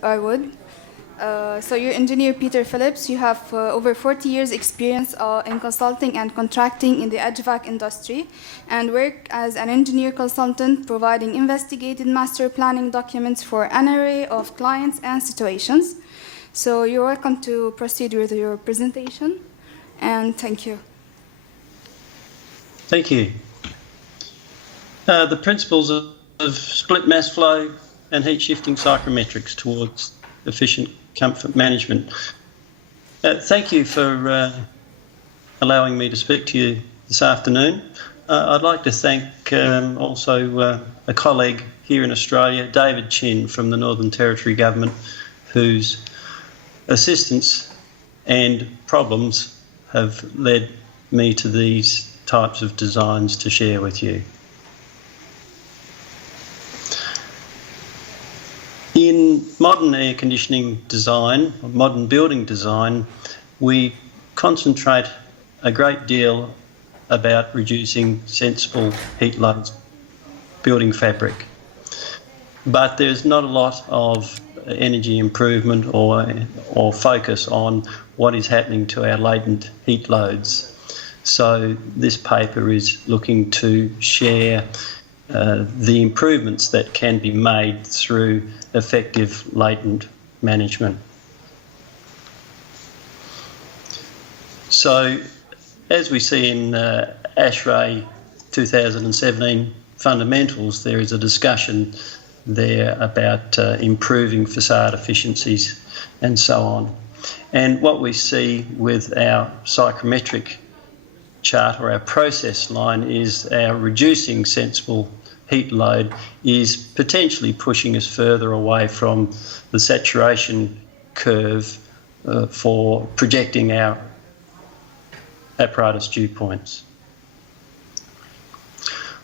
I would. So you're engineer Peter Phillips. You have over 40 years experience in consulting and contracting in the HVAC industry and work as an engineer consultant providing investigated master planning documents for an array of clients and situations. So you're welcome to proceed with your presentation, and thank you. Thank you. The principles of split mass flow and heat shifting psychrometrics towards efficient comfort management. Thank you for allowing me to speak to you this afternoon. I'd like to thank also a colleague here in Australia, David Chin from the Northern Territory Government, whose assistance and problems have led me to these types of designs to share with you. In modern air conditioning design, modern building design, we concentrate a great deal about reducing sensible heat loads building fabric. But there's not a lot of energy improvement or focus on what is happening to our latent heat loads. So this paper is looking to share the improvements that can be made through effective latent management. So, as we see in ASHRAE 2017 fundamentals, there is a discussion there about improving facade efficiencies and so on. And what we see with our psychrometric chart or our process line is our reducing sensible heat load is potentially pushing us further away from the saturation curve for projecting our apparatus dew points.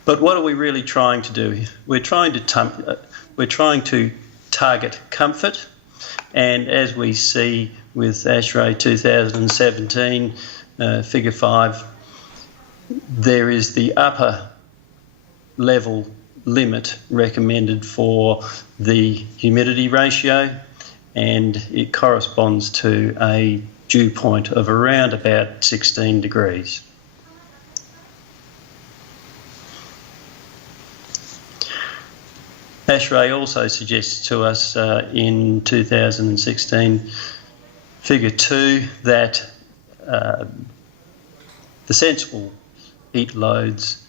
But what are we really trying to do? We're trying to target comfort, and as we see with ASHRAE 2017 figure 5, there is the upper level limit recommended for the humidity ratio, and it corresponds to a dew point of around about 16 degrees. ASHRAE also suggests to us in 2016 figure 2 that the sensible heat loads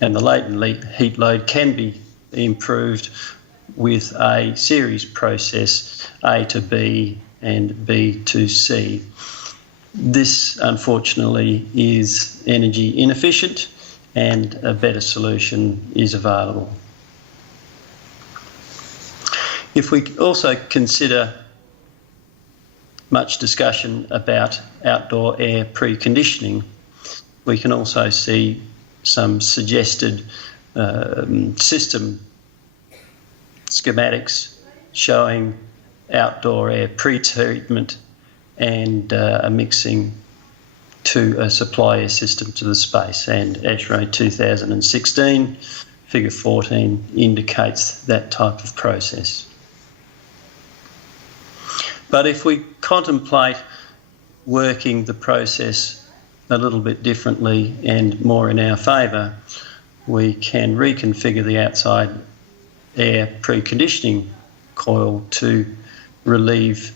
and the latent heat load can be improved with a series process A to B and B to C. This, unfortunately, is energy inefficient, and a better solution is available. If we also consider much discussion about outdoor air preconditioning, we can also see some suggested system schematics showing outdoor air pre-treatment and a mixing to a supply air system to the space, and ASHRAE 2016 figure 14 indicates that type of process. But if we contemplate working the process a little bit differently and more in our favour, we can reconfigure the outside air preconditioning coil to relieve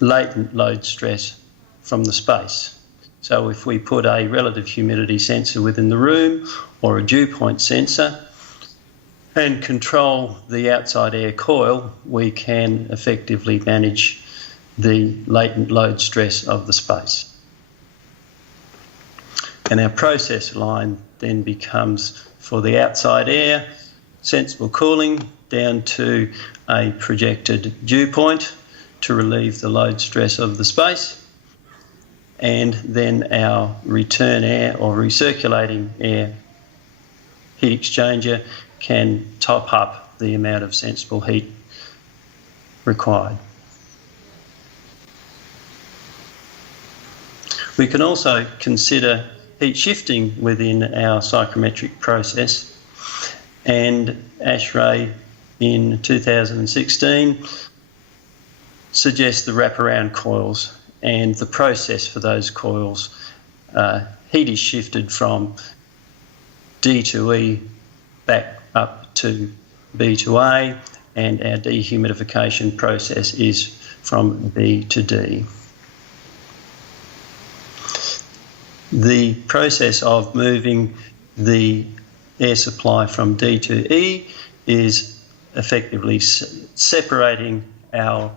latent load stress from the space. So if we put a relative humidity sensor within the room or a dew point sensor and control the outside air coil, we can effectively manage the latent load stress of the space. And our process line then becomes, for the outside air, sensible cooling down to a projected dew point to relieve the load stress of the space, and then our return air or recirculating air heat exchanger can top up the amount of sensible heat required. We can also consider heat shifting within our psychrometric process, and ASHRAE in 2016 suggests the wraparound coils, and the process for those coils, heat is shifted from D to E back up to B to A, and our dehumidification process is from B to D. The process of moving the air supply from D to E is effectively separating our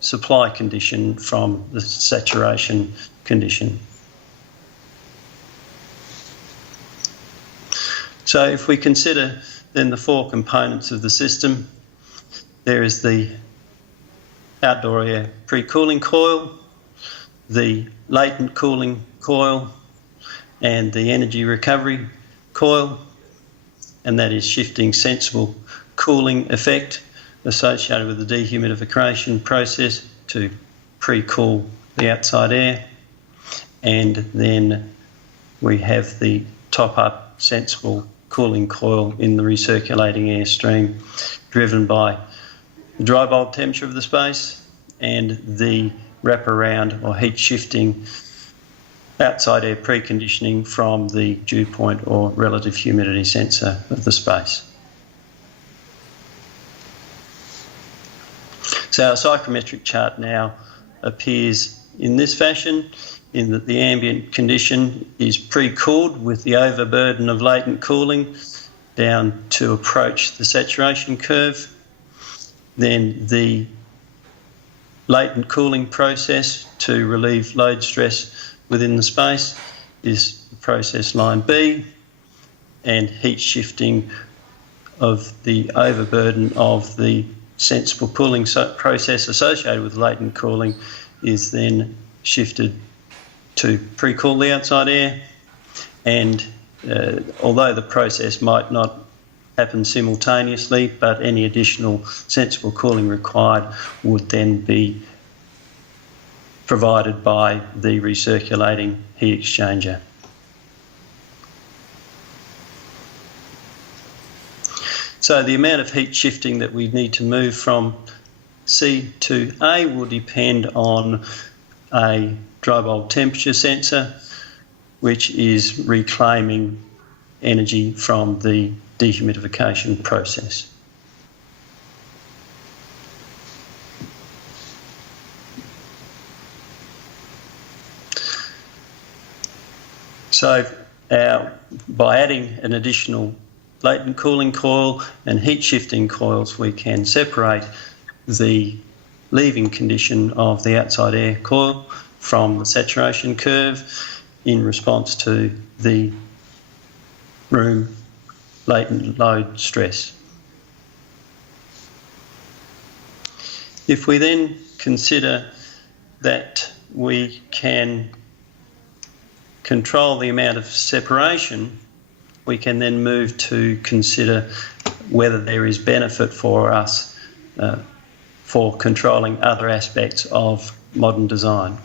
supply condition from the saturation condition. So if we consider then the four components of the system, there is the outdoor air pre-cooling coil, the latent cooling coil, and the energy recovery coil, and that is shifting sensible cooling effect associated with the dehumidification process to pre-cool the outside air. And then we have the top-up sensible cooling coil in the recirculating air stream, driven by the dry bulb temperature of the space and the wraparound or heat shifting outside air preconditioning from the dew point or relative humidity sensor of the space. So our psychrometric chart now appears in this fashion, in that the ambient condition is pre-cooled with the overburden of latent cooling down to approach the saturation curve. Then the latent cooling process to relieve load stress within the space is process line B, and heat shifting of the overburden of the sensible cooling process associated with latent cooling is then shifted to pre-cool the outside air. And although the process might not happen simultaneously, but any additional sensible cooling required would then be provided by the recirculating heat exchanger. So the amount of heat shifting that we need to move from C to A will depend on a dry bulb temperature sensor, which is reclaiming energy from the dehumidification process. So by adding an additional latent cooling coil and heat shifting coils, we can separate the leaving condition of the outside air coil from the saturation curve in response to the room latent load stress. If we then consider that we can control the amount of separation, we can then move to consider whether there is benefit for us for controlling other aspects of modern design.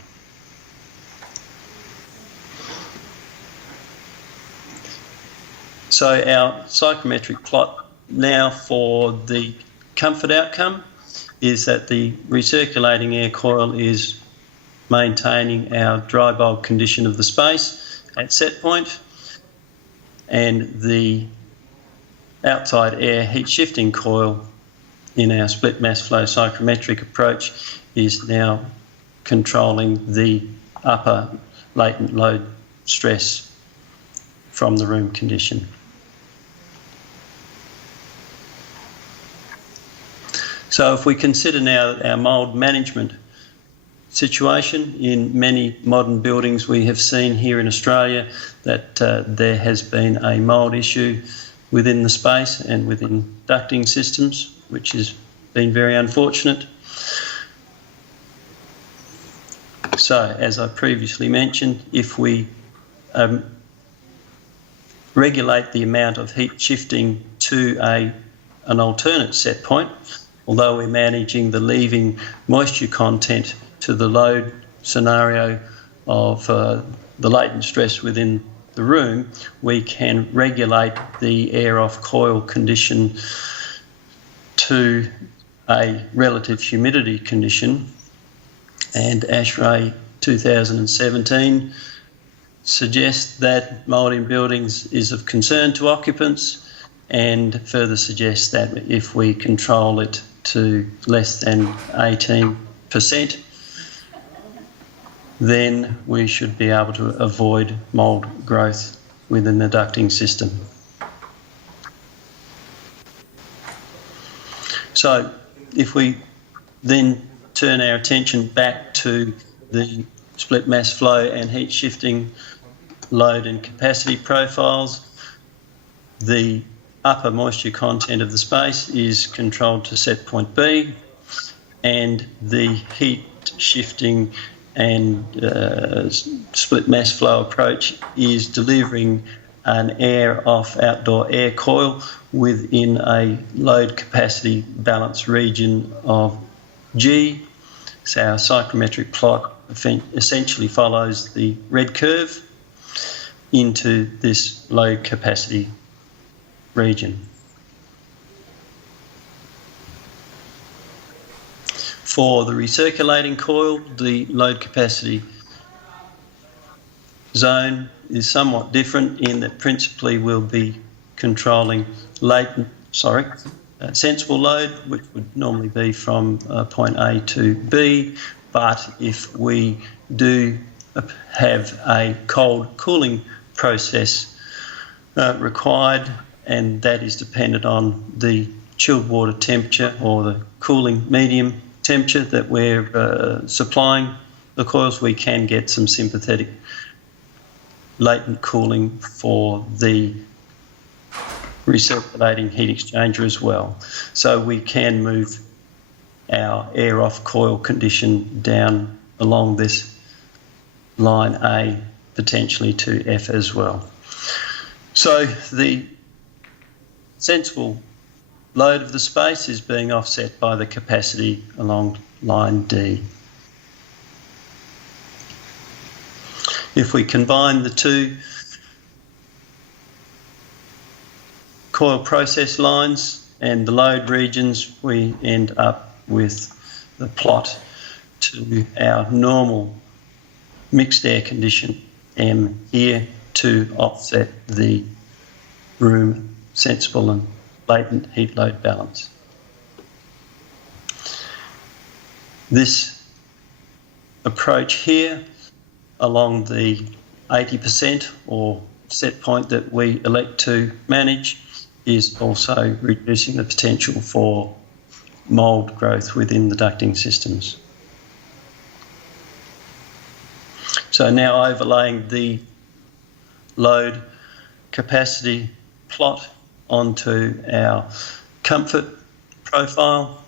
So our psychrometric plot now for the comfort outcome is that the recirculating air coil is maintaining our dry bulb condition of the space at set point, and the outside air heat shifting coil in our split mass flow psychrometric approach is now controlling the upper latent load stress from the room condition. So if we consider now our mould management situation, in many modern buildings we have seen here in Australia that there has been a mould issue within the space and within ducting systems, which has been very unfortunate. So, as I previously mentioned, if we regulate the amount of heat shifting to an alternate set point, although we're managing the leaving moisture content to the load scenario of the latent stress within the room, we can regulate the air off coil condition to a relative humidity condition, and ASHRAE 2017 suggests that mould in buildings is of concern to occupants, and further suggests that if we control it to less than 18%, then we should be able to avoid mould growth within the ducting system. So if we then turn our attention back to the split mass flow and heat shifting load and capacity profiles, the upper moisture content of the space is controlled to set point B, and the heat shifting and split mass flow approach is delivering an air off outdoor air coil within a load capacity balance region of G. So our psychrometric plot essentially follows the red curve into this load capacity region. For the recirculating coil, the load capacity zone is somewhat different in that principally we'll be controlling sensible load, which would normally be from point A to B, but if we do have a cold cooling process required, and that is dependent on the chilled water temperature or the cooling medium temperature that we're supplying the coils, we can get some sympathetic latent cooling for the recirculating heat exchanger as well. So we can move our air off coil condition down along this line A, potentially to F as well. So the sensible load of the space is being offset by the capacity along line D. If we combine the two coil process lines and the load regions, we end up with the plot to our normal mixed air condition M here to offset the room sensible and latent heat load balance. This approach here along the 80% or set point that we elect to manage is also reducing the potential for mould growth within the ducting systems. So now overlaying the load capacity plot onto our comfort profile,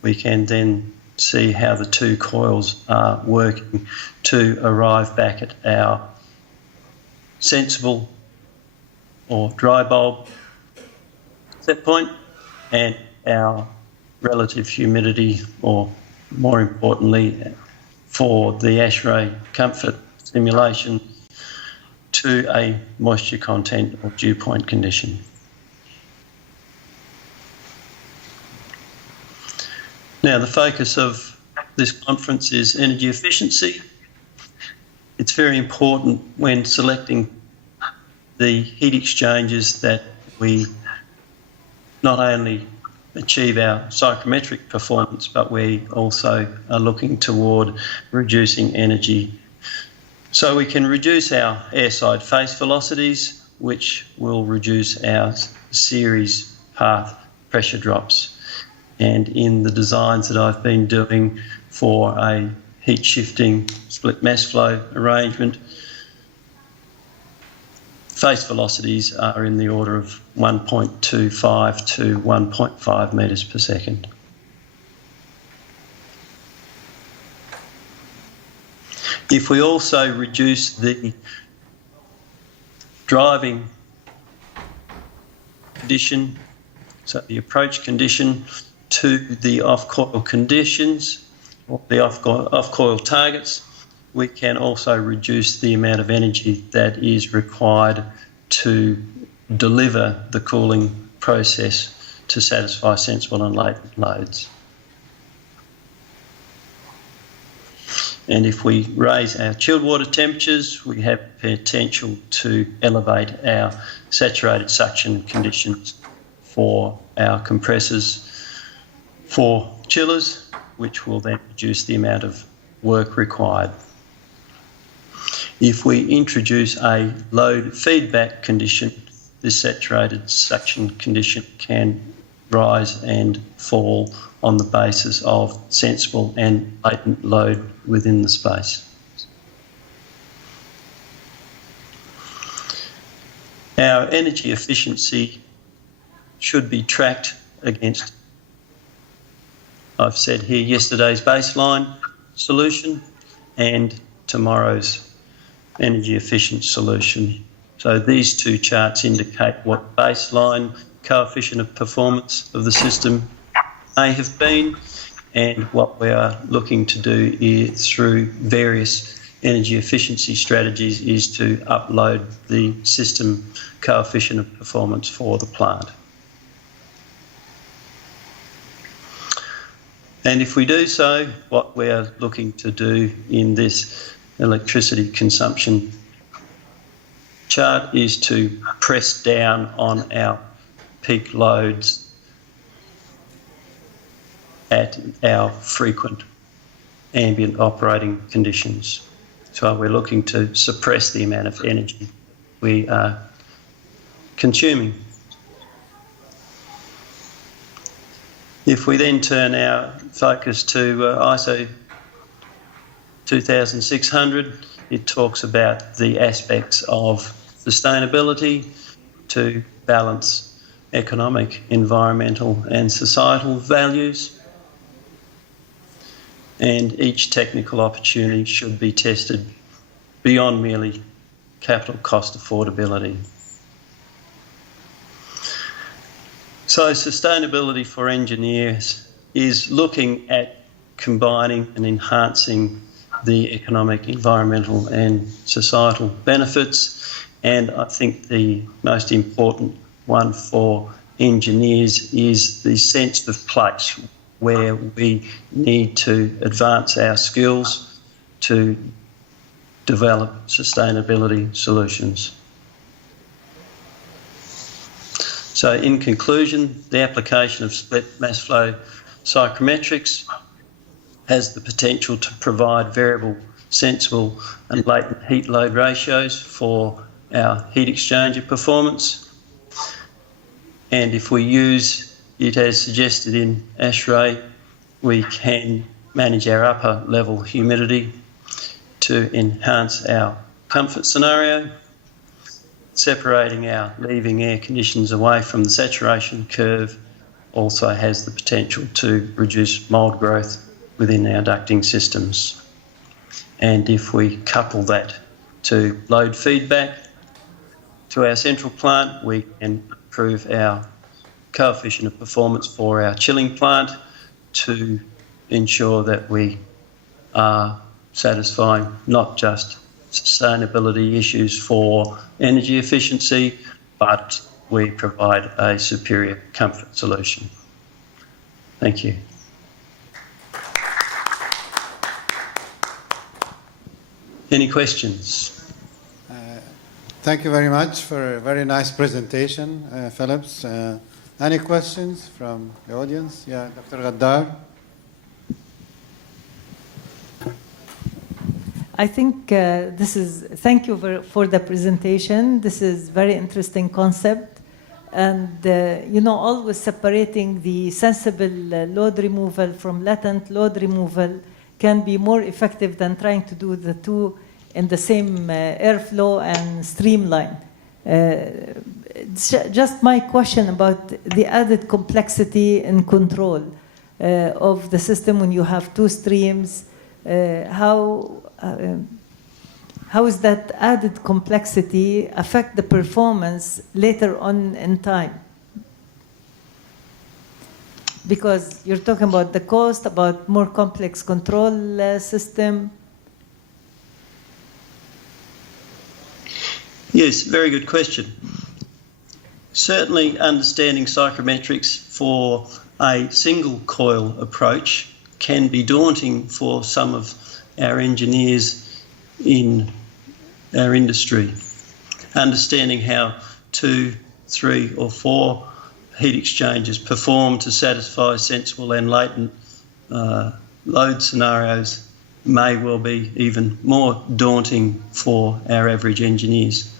we can then see how the two coils are working to arrive back at our sensible or dry bulb set point and our relative humidity, or more importantly for the ASHRAE comfort simulation, to a moisture content or dew point condition. Now, the focus of this conference is energy efficiency. It's very important when selecting the heat exchangers that we not only achieve our psychrometric performance, but we also are looking toward reducing energy. So we can reduce our airside face velocities, which will reduce our series path pressure drops. And in the designs that I've been doing for a heat shifting split mass flow arrangement, face velocities are in the order of 1.25 to 1.5 metres per second. If we also reduce the driving condition, so the approach condition, to the off-coil conditions, or the off-coil targets, we can also reduce the amount of energy that is required to deliver the cooling process to satisfy sensible and latent loads. And if we raise our chilled water temperatures, we have potential to elevate our saturated suction conditions for our compressors for chillers, which will then reduce the amount of work required. If we introduce a load feedback condition, this saturated suction condition can rise and fall on the basis of sensible and latent load within the space. Our energy efficiency should be tracked against, I've said here, yesterday's baseline solution and tomorrow's energy efficient solution. So these two charts indicate what baseline coefficient of performance of the system may have been, and what we are looking to do is, through various energy efficiency strategies, is to upload the system coefficient of performance for the plant. And if we do so, what we are looking to do in this electricity consumption chart is to press down on our peak loads at our frequent ambient operating conditions. So we're looking to suppress the amount of energy we are consuming. If we then turn our focus to ISO 2600, it talks about the aspects of sustainability to balance economic, environmental and societal values. And each technical opportunity should be tested beyond merely capital cost affordability. So sustainability for engineers is looking at combining and enhancing the economic, environmental and societal benefits. And I think the most important one for engineers is the sense of place where we need to advance our skills to develop sustainability solutions. So in conclusion, the application of split mass flow psychrometrics has the potential to provide variable, sensible and latent heat load ratios for our heat exchanger performance. And if we use it as suggested in ASHRAE, we can manage our upper level humidity to enhance our comfort scenario. Separating our leaving air conditions away from the saturation curve also has the potential to reduce mould growth within our ducting systems. And if we couple that to load feedback to our central plant, we can improve our coefficient of performance for our chilling plant to ensure that we are satisfying not just sustainability issues for energy efficiency, but we provide a superior comfort solution. Thank you. Any questions? Thank you very much for a very nice presentation, Phillips. Any questions from the audience? Yeah, Dr. Ghaddar. I think thank you for the presentation. This is very interesting concept. And, always separating the sensible load removal from latent load removal can be more effective than trying to do the two in the same airflow and streamline. Just my question about the added complexity and control of the system when you have two streams. How is that added complexity affect the performance later on in time? Because you're talking about the cost, about more complex control system. Yes, very good question. Certainly understanding psychrometrics for a single coil approach can be daunting for some of our engineers in our industry. Understanding how 2, 3 or 4 heat exchangers perform to satisfy sensible and latent load scenarios may well be even more daunting for our average engineers.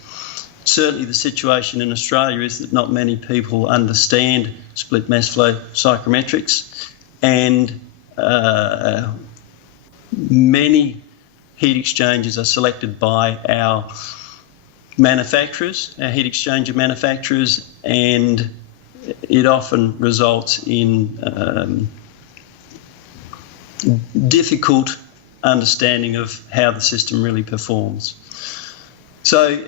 Certainly the situation in Australia is that not many people understand split mass flow psychrometrics, and many heat exchangers are selected by our manufacturers, our heat exchanger manufacturers, and it often results in difficult understanding of how the system really performs. So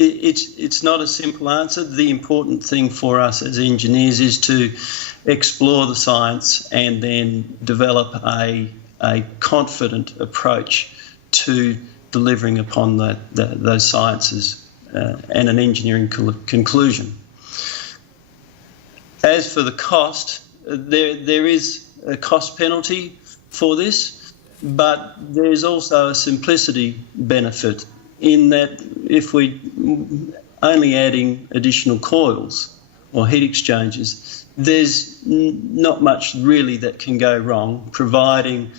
it's not a simple answer. The important thing for us as engineers is to explore the science and then develop a confident approach to delivering upon those sciences and an engineering conclusion. As for the cost, there is a cost penalty for this, but there is also a simplicity benefit in that if we only adding additional coils or heat exchangers, there's not much really that can go wrong, providing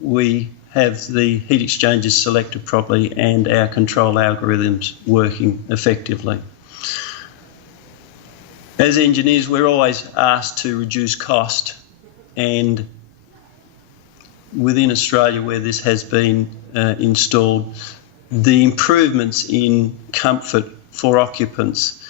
we have the heat exchangers selected properly and our control algorithms working effectively. As engineers, we're always asked to reduce cost, and within Australia where this has been installed, the improvements in comfort for occupants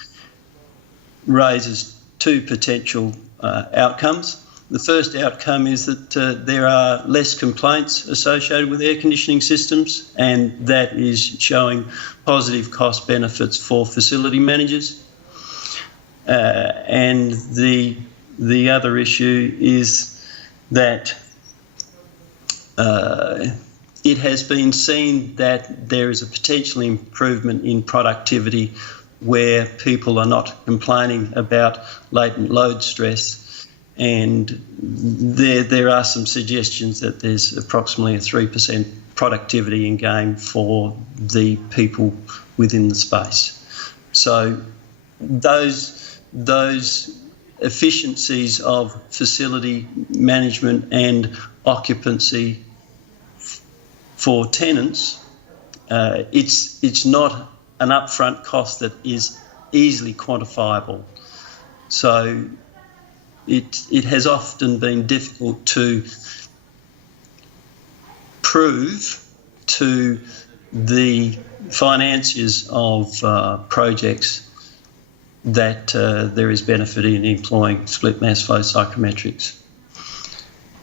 raises 2 potential outcomes. The first outcome is that there are less complaints associated with air conditioning systems, and that is showing positive cost benefits for facility managers. And the other issue is that it has been seen that there is a potential improvement in productivity where people are not complaining about latent load stress, and there are some suggestions that there's approximately a 3% productivity in gain for the people within the space. So those efficiencies of facility management and occupancy for tenants, it's not an upfront cost that is easily quantifiable. So it has often been difficult to prove to the financiers of projects that there is benefit in employing split mass flow psychrometrics.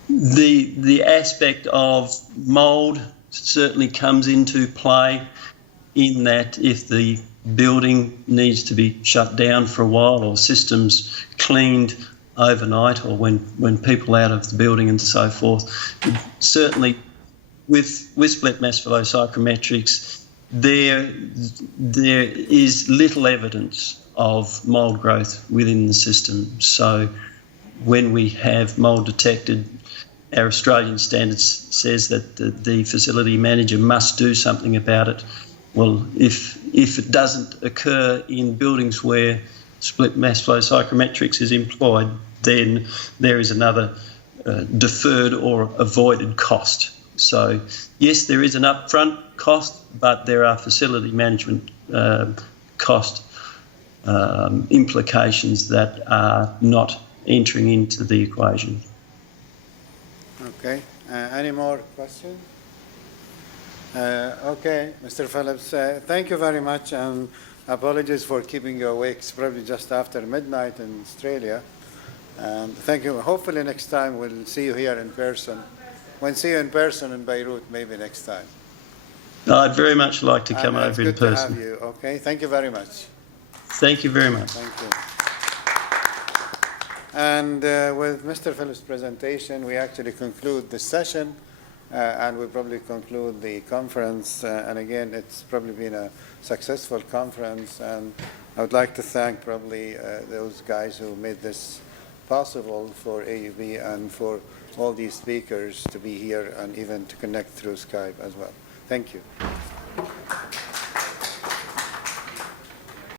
The aspect of mould certainly comes into play in that if the building needs to be shut down for a while or systems cleaned overnight or when people are out of the building and so forth, certainly with split mass flow psychrometrics there is little evidence of mould growth within the system. So when we have mould detected, our Australian standards says that the facility manager must do something about it. Well, if it doesn't occur in buildings where split mass flow psychrometrics is employed, then there is another deferred or avoided cost. So yes, there is an upfront cost, but there are facility management cost implications that are not entering into the equation. Okay. Any more questions? Okay, Mr. Phillips, thank you very much, and apologies for keeping you awake. It's probably just after midnight in Australia. And thank you. Hopefully next time we'll see you here in person. We'll see you in person in Beirut maybe next time. I'd very much like to come over in person. It's good to have you. Okay, thank you very much. Thank you very much. Thank you. And with Mr. Phillips' presentation, we actually conclude this session, and we probably conclude the conference. And again, it's probably been a successful conference, and I would like to thank probably those guys who made this possible for AUB and for all these speakers to be here and even to connect through Skype as well. Thank you.